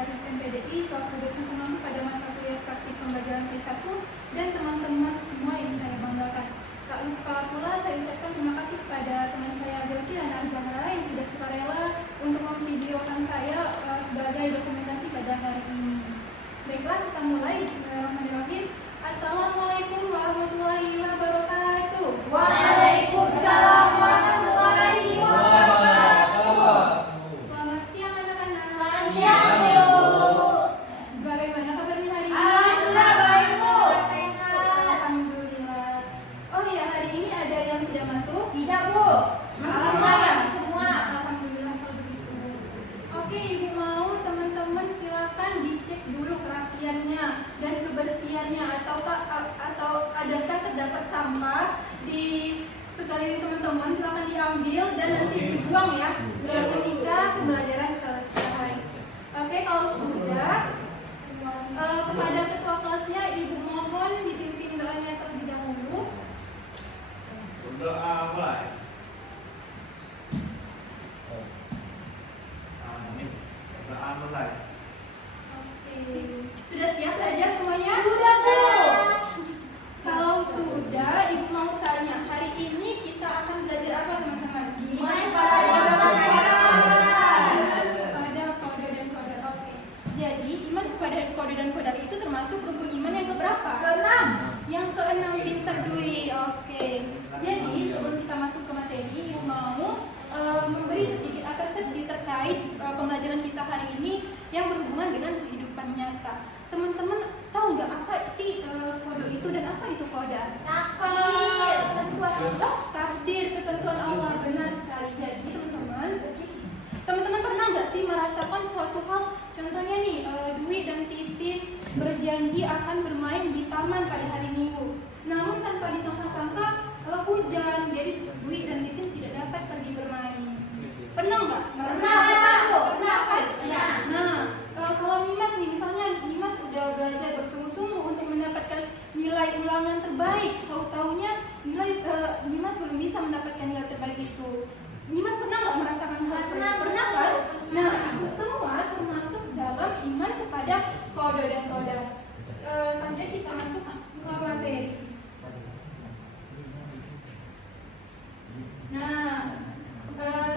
dari SMPDI selaku dosen pengampu pada mata kuliah praktik pembelajaran P1 dan teman-teman semua yang saya banggakan. Tak lupa pula saya ucapkan terima kasih kepada teman saya Zelki dan Azahra yang sudah sukarela untuk memvideokan saya sebagai dokumentasi pada hari ini. Baiklah, kita mulai. Bismillahirrahmanirrahim. Assalamualaikum warahmatullahi wabarakatuh. Waalaikumsalam warahmatullahi wabarakatuh. Selamat siang anak-anak. Selamat siang, Bu. Bagaimana kabarnya hari ini? Alhamdulillah baik, Bu. Alhamdulillah. Oh ya, hari ini ada yang tidak masuk? Tidak, Bu. Masuk semua ya? Semua. Alhamdulillah kalau begitu. Oke, Ibu mau teman-teman silakan dicek dulu kerapiannya dan kebersihannya atau adakah terdapat sampah di sekeliling teman-teman, silakan diambil dan nanti dibuang ya ketika pembelajaran selesai. Oke, kalau sudah kepada ketua kelasnya Ibu mohon dipimpin doanya terlebih dahulu. Berdoa mulai. Amin. Berdoa mulai. Oke, sudah siap belajar semuanya? Sudah, Bu. Kalau sudah, Ibu mau tanya, hari ini kita akan belajar apa teman-teman? Iman kepada Pada kode dan kodar. Oke. Jadi iman kepada kode dan kodar itu termasuk rukun iman yang keberapa? Keenam. Yang keenam, pinter Dwi. Oke. Jadi sebelum kita masuk ke materi, Ibu mau memberi sedikit persepsi terkait pembelajaran kita hari ini yang berhubungan dengan kehidupan nyata. Teman-teman tahu nggak apa sih kode itu dan apa itu kodar? Takdir. Ketentuan Allah, takdir, ketentuan Allah, benar sekali. Jadi teman-teman pernah nggak sih merasakan suatu hal? Contohnya nih, Dwi dan Titin berjanji akan bermain di taman pada hari Minggu. Namun tanpa disangka-sangka hujan, jadi Dwi dan Titin tidak dapat pergi bermain. Pernah nggak merasakan? Pernah kan? Nah, kalau Nimas nih, misalnya Nimas udah belajar bersungguh-sungguh untuk mendapatkan nilai ulangan terbaik, tahu-taunya Nimas belum bisa mendapatkan nilai terbaik itu. Nimas pernah nggak merasakan hal seperti itu? Pernah kan? Nah, itu semua termasuk dalam iman kepada kode dan kodar. Selanjutnya kita masuk ke materi. Nah,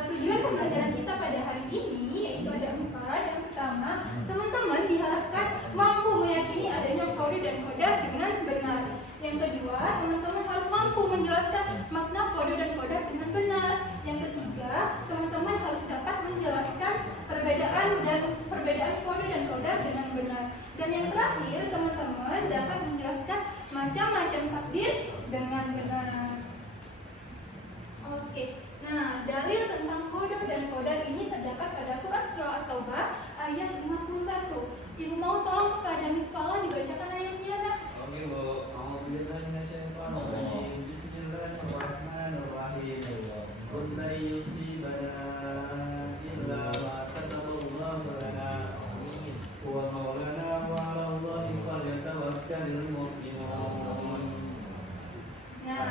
tujuan pembelajaran kita pada hari ini yaitu ada 4. Yang pertama, teman-teman diharapkan mampu meyakini adanya kode dan kodar dengan benar. Yang kedua, teman-teman harus mampu menjelaskan makna kode dan kodar dengan benar. Yang ketiga, teman-teman harus dapat menjelaskan perbedaan kode dan kodar dengan benar. Dan yang terakhir, teman-teman dapat menjelaskan macam-macam takdir dengan benar. Oke. Nah, dalil tentang kode dan kodar ini terdapat pada Quran Surah At-Taubah ayat 51. Ibu mau tolong kepada Miss Fala dibacakan ayatnya, nak? Oke, Bu. A'udzubillahi minasyaitonirrajim. Bismillahirrahmanirrahim. Qul la yusibana illa ma kataballahu lana. Huwa maulana wa 'ala Allahi falyatawakkalul mu'minun. Nah,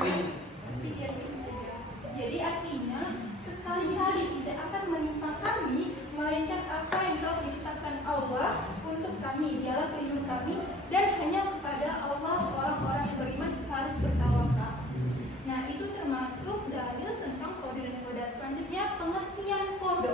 jadi artinya sekali-kali tidak akan menimpa kami melainkan apa yang telah ditetapkan Allah untuk kami, dialah pelindung kami, dan hanya kepada Allah orang-orang yang beriman harus bertawakal. Nah, itu termasuk dalil tentang kode dan kodar. Selanjutnya pengertian kode.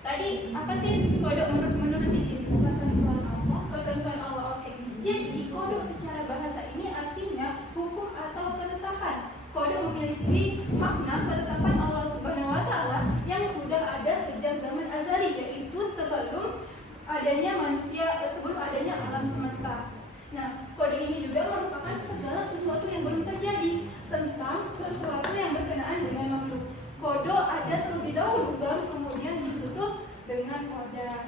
Tadi apa Tin? Kode menurut Titin? Ketentuan Allah. Oke. Jadi kode secara bahasa ini artinya hukum atau ketetapan. Kode memiliki makna ketetapan Allah Subhanahu wa Ta'ala yang sudah ada sejak zaman azali, yaitu sebelum adanya manusia, sebelum adanya alam semesta. Nah, kode ini juga merupakan segala sesuatu yang belum terjadi, tentang sesuatu yang berkenaan dengan makhluk. Kode ada terlebih dahulu, baru kemudian disusul dengan kodar.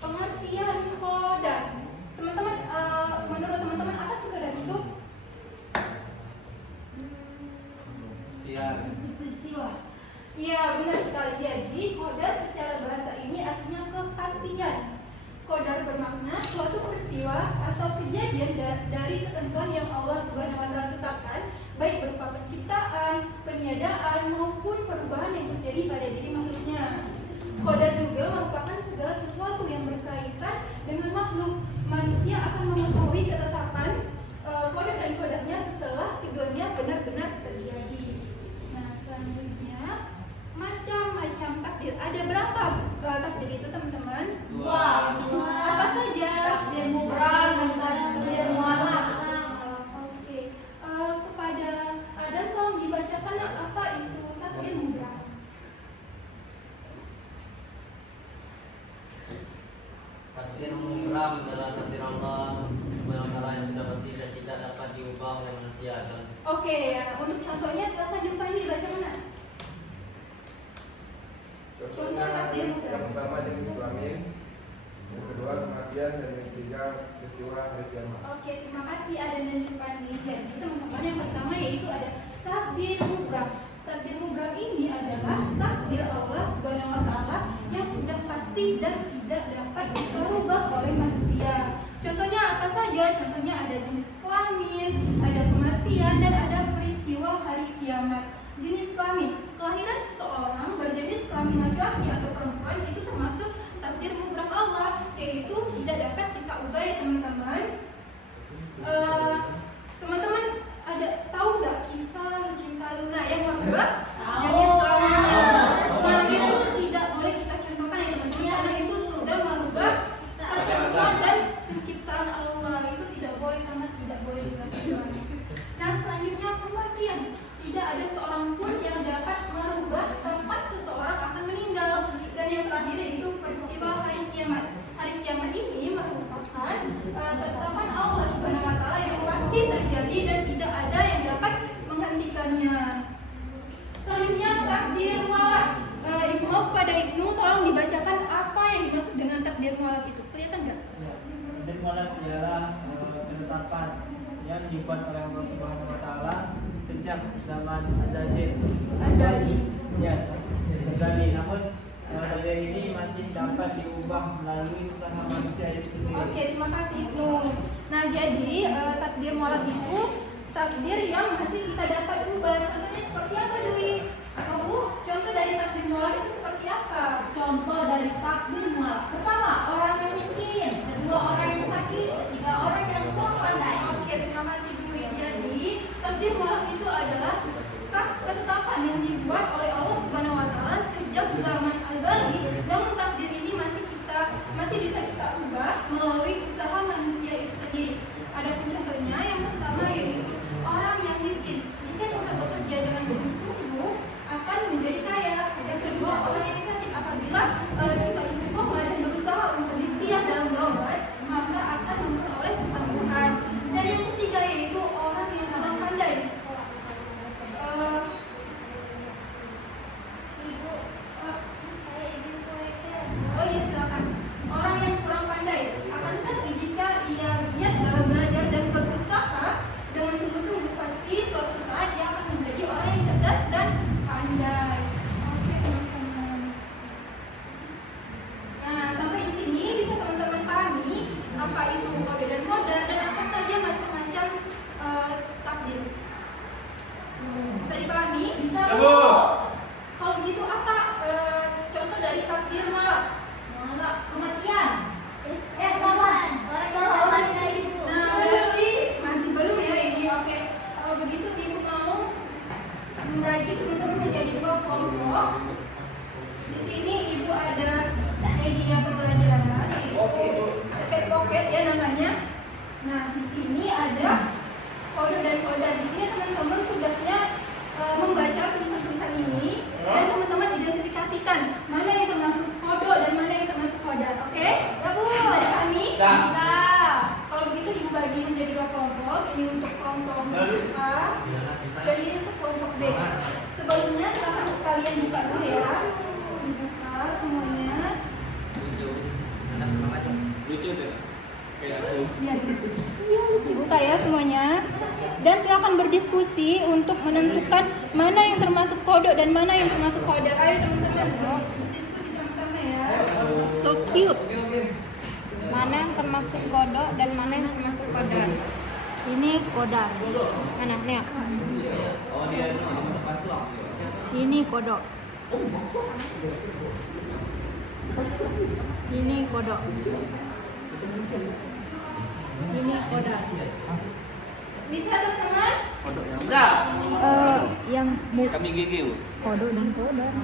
Pengertian kodar, teman-teman, menurut teman-teman apa sih kodar itu? Peristiwa. Iya, benar sekali. Jadi kodar secara bahasa ini artinya kepastian takdir muhram adalah takdir Allah Subhanahu wa taala yang sudah pasti dan tidak dapat diubah oleh manusia. Oke, ya. Untuk contohnya silakan jumpa ini dibaca mana? Contohnya yang pertama jenis kelamin, yang kedua kematian, dan yang ketiga peristiwa hari kiamat. Oke, terima kasih ada dan jumpa nih. Jadi teman-teman yang pertama yaitu ada takdir mubrah. Takdir mubrah ini adalah takdir Allah Subhanahu wa taala yang sudah pasti dan tidak dapat dirubah oleh manusia. Contohnya apa saja? Contohnya ada jenis kelamin, ada kematian, dan ada peristiwa hari kiamat. Jenis kelamin, kelahiran seseorang berjenis kelamin laki-laki atau perempuan itu termasuk takdir mubrah Allah, yaitu tidak dapat kita ubah ya teman-teman. Teman-teman ada tahu nggak kisah Lucinta Luna yang merubah jenis kelaminnya? Nah itu tidak boleh kita contohkan ya teman-teman, karena itu sudah merubah ketentuan dan penciptaan Allah, itu tidak boleh, sangat tidak boleh dilakukan. Nah selanjutnya kematian, tidak ada seorang pun yang dapat merubah kapan seseorang akan meninggal. Dan yang terakhir yaitu peristiwa hari kiamat. Hari kiamat ini merupakan ketetapan Allah Subhanahu wa taala yang pasti terjadi dan tidak ada yang dapat menghentikannya. Selanjutnya takdir mualaf. Ibu mau kepada Ibnu tolong dibacakan apa yang dimaksud dengan takdir mualaf itu. Kelihatan nggak? Ya, takdir mualaf ialah ketetapan yang dibuat oleh Allah Subhanahu wa taala sejak zaman azali. Ya, azali. Namun takdir ini masih dapat diubah melalui usaha manusia itu sendiri. Oke, terima kasih Ibnu. Nah, jadi takdir mualaf itu takdir yang masih kita dapat ubah. Contohnya seperti apa, Dwi? Bu, contoh dari takdir mualaf itu seperti apa? Contoh dari takdir mualaf. Pertama, orang yang miskin. Kedua, orang yang sakit. Ketiga, orang yang kurang pandai. Oke, terima kasih Bu. Jadi, takdir mualaf itu adalah ketetapan yang dibuat oleh Allah Subhanahu wa taala sejak zaman azali. Namun takdir ini masih bisa kita ubah melalui usaha manusia itu sendiri. Ada pun contohnya yang pertama yaitu orang yang miskin. Jika kita bekerja dengan sungguh-sungguh akan menjadi kaya. Yang kedua, orang yang sakit, apabila kita istiqomah dan berusaha untuk ikhtiar dalam berobat, maka akan memperoleh kesembuhan. Dan yang ketiga yaitu orang yang kurang pandai. Ibu, saya izin ke WC. Oh iya silakan. Orang yang kurang pandai, akan tetapi jika ia giat dalam belajar dan berusaha dengan sungguh-sungguh, pasti suatu saat dia akan menjadi orang yang cerdas dan pandai. Oke teman-teman. Nah sampai di sini bisa teman-teman pahami apa itu kode dan kodar dan apa saja macam-macam takdir. Bisa dipahami? Bisa Bu. Kalau begitu apa contoh dari takdir mualaf? Kematian. Sabar. Orang yang ibu. Nah, berarti masih belum ya ini. Oke. Kalau begitu Ibu mau membagi teman-teman menjadi dua kelompok. Di sini Ibu ada media pembelajaran, yaitu pocket ya namanya. Nah, di sini ada kode dan kodar. Di sini teman-teman tugasnya membaca tulisan-tulisan ini dan teman-teman identifikasikan mana yang termasuk kode dan mana yang termasuk kodar. Oke? Ya Bu. Bisa dipahami? Bisa. Kalau begitu dibagi menjadi dua kelompok. Ini untuk kelompok A dan ini untuk kelompok B. Sebelumnya silakan kalian buka dulu ya. Dibuka semuanya. Lucu tuh. Dibuka ya semuanya. Dan silakan berdiskusi untuk menentukan mana yang termasuk kodok dan mana yang termasuk kodar. Ayo teman-teman diskusi sama-sama ya. So cute. Mana yang termasuk kodok dan mana yang termasuk kodar? Ini kodar. Mana nih? Oh dia itu masuk. Ini kodok. Ini kodok. Ini kodar. Bisa teman-teman? Bisa. Yang Kami gigi Bu. kodok dan kodar.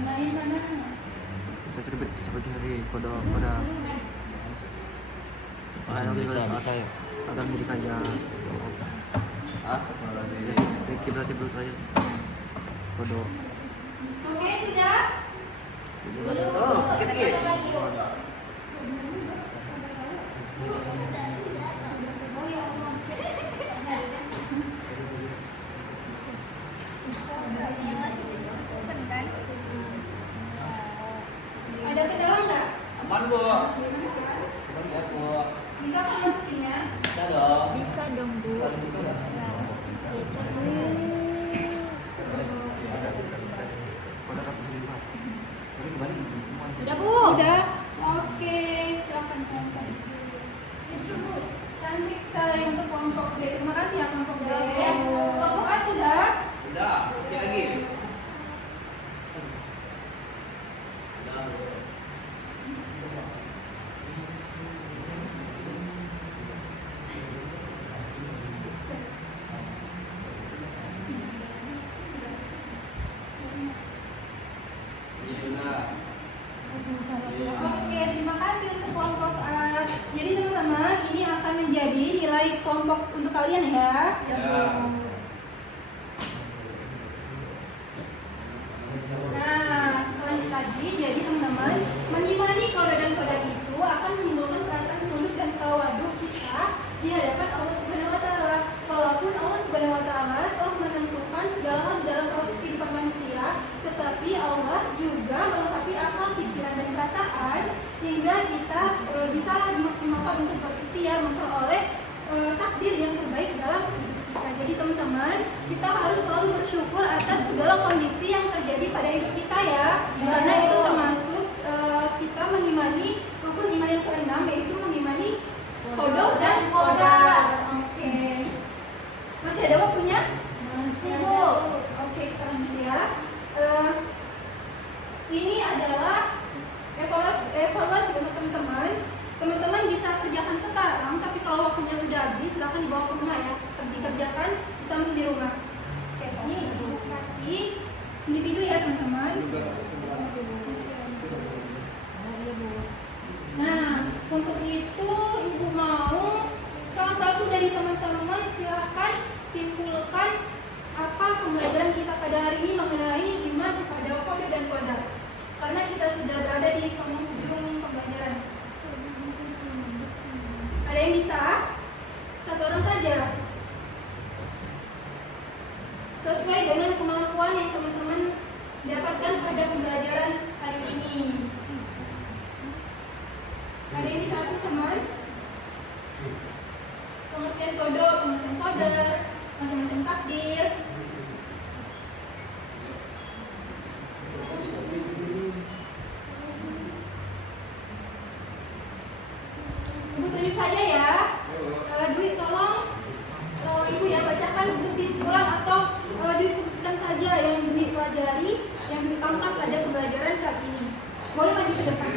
Mana? Kita terbit seperti hari kodok pada akan menjadi kaya. Kita berarti berkaya kodok. Oke, sudah? Oh, sedikit. Aman Bu. Gimana sih? Ya Bu. Bisa kan masukinnya? Bisa dong. Bisa dong Bu. Kalau gitu lah. Ya. Kecap. Kodo dapat 5. Jadi kembali semua. Sudah Bu. Udah. Oke, silakan kelompok B. Lucu Bu. Cantik sekali untuk kelompok B. Terima kasih ya kelompok B. Kelompok A sudah? Udah. Oke lagi. Udah. Iya udah. Oke, terima kasih untuk kelompok A. Jadi teman-teman, ini akan menjadi nilai kelompok untuk kalian ya. Ya. Nah, lanjut lagi. Jadi teman-teman, mengimani kode dan kode itu akan menimbulkan perasaan tunduk dan tawaduk kita di hadapan Allah Subhanahu wa taala. Walaupun Allah Subhanahu wa taala telah menentukan segala hal dalam proses kehidupan manusia, tetapi Allah juga melengkapi akal, pikiran dan perasaan hingga kita bisa dimaksimalkan untuk berikhtiar memperoleh takdir yang terbaik dalam hidup kita. Jadi teman-teman, kita harus selalu bersyukur atas segala kondisi yang terjadi pada hidup kita ya. Karena itu termasuk kita mengimani rukun iman yang keenam, yaitu mengimani kodok dan qadar. Oke. Masih ada waktunya? Masih Bu. Oke, kita lanjut ya. Ini adalah evaluasi untuk teman-teman. Teman-teman bisa kerjakan sekarang, tapi kalau waktunya sudah habis, silakan dibawa ke rumah ya. Dikerjakan bisa di rumah. Oke, ini ibu kasih individu ya teman-teman. Nah, untuk itu ibu mau salah satu dari teman-teman silakan simpulkan apa pembelajaran kita pada hari ini mengenai iman kepada kode dan qadar. Karena kita sudah berada di penghujung pembelajaran. Ada yang bisa? Satu orang saja. Sesuai dengan kemampuan yang teman-teman dapatkan pada pembelajaran hari ini. Ada yang bisa satu teman? Pengertian kodok, pengertian qadar, macam-macam takdir. Ibu tunjuk saja ya. Dwi tolong ibu ya bacakan kesimpulan atau disebutkan saja yang Dwi pelajari, yang Dwi tangkap pada pembelajaran kali ini. Boleh maju ke depan.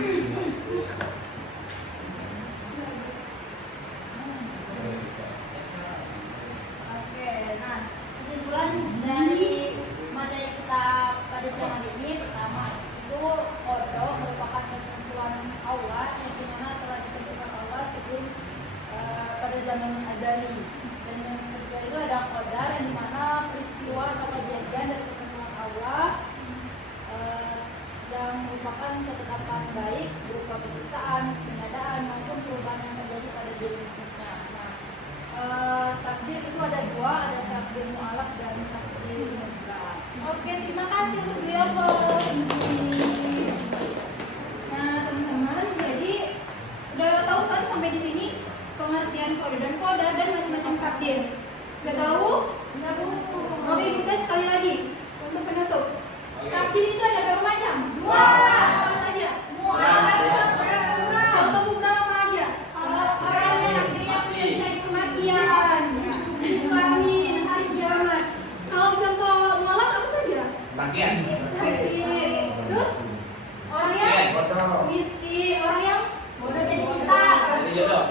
Oke, nah kesimpulan dari materi kita pada siang hari ini pertama itu kodok merupakan ketentuan Allah yang dimana telah ditentukan Allah sebelum pada zaman azali. Dan yang kedua itu ada qadar yang dimana peristiwa atau kejadian dari ketentuan Allah yang merupakan ketetapan baik berupa penciptaan, pengadaan maupun perubahan yang terjadi pada diri kita. Takdir itu ada dua, ada takdir mu'alaf dan takdir mutlak. Oke, terima kasih untuk beliau. Nah, teman-teman, jadi udah tahu kan sampai di sini pengertian kode dan qadar dan macam-macam takdir. Udah tahu? Sudah Bu. Oke, kita sekali lagi untuk penutup. Takdir itu ada berapa macam? Dua. Apa saja? Contoh beberapa apa aja? Orang yang takdirnya Dari kematian, Islamin, hari kiamat. Kalau contoh mualaf apa saja? Sakit. Sakit. Terus orang yang Miskin. Kodok. miskin, orang yang bodoh jadi kita. Jadi jodoh.